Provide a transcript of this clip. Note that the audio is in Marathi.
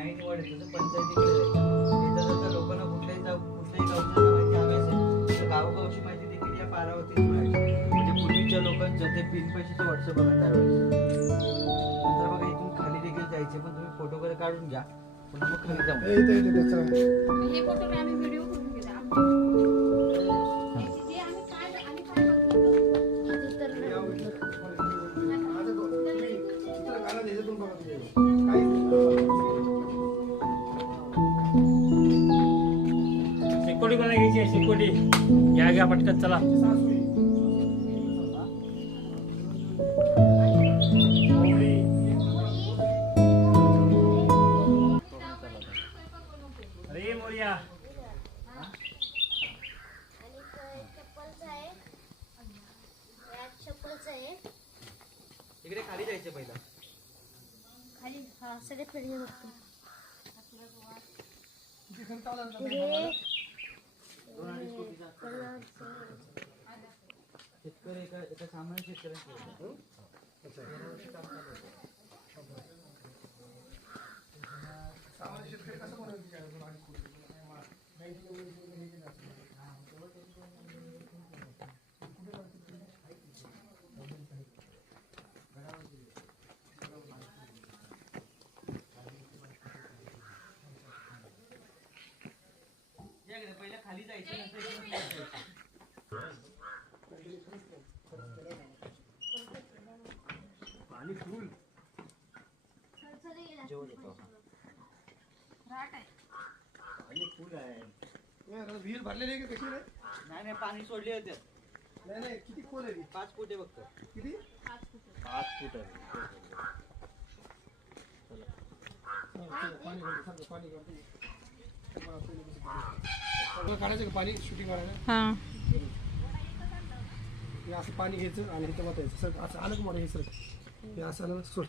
न्याय निवड आहे तसं पंचायतीकडे जायचं. इथं जर लोकांना कुठल्याही गावच्या माहिती हवी असेल तर गावगावची माहिती देखील या पारावरतीच मिळायची. म्हणजे पूर्वीच्या लोकांचं ते पिन पैशाचं व्हॉट्सअप बघा त्यावेळेस. नंतर बघा इथून खाली देखील जायचे, पण तुम्ही फोटो वगैरे काढून घ्या. पण मग खाली जाऊ. हे फोटो आम्ही व्हिडिओ करून घेऊ शेकोटी कोणा घ्यायची आहे? शेकोटी घ्या पटकन चला. अरे मोरिया इकडे खाली जायचं पहिला. खाली हा सगळे फिरले बघतो. शेतकरी एका सामान्य शेतकऱ्यांचे पहिला खाली जायचं नंतर पाणी फुल पाणी फुल आहे. विहीर भरलेली आहे का कशी नाही? नाही पाणी सोडले होते. नाही किती खोल आहे? 5 फूट आहे फक्त. किती? 5 फूट आहे. काढायचं का पाणी शूटिंग करायला? हा हे असं पाणी घ्यायचं आणि इथं वाटायचं. सर असं आलं का मोठं हे सर हे असं आलं सोड.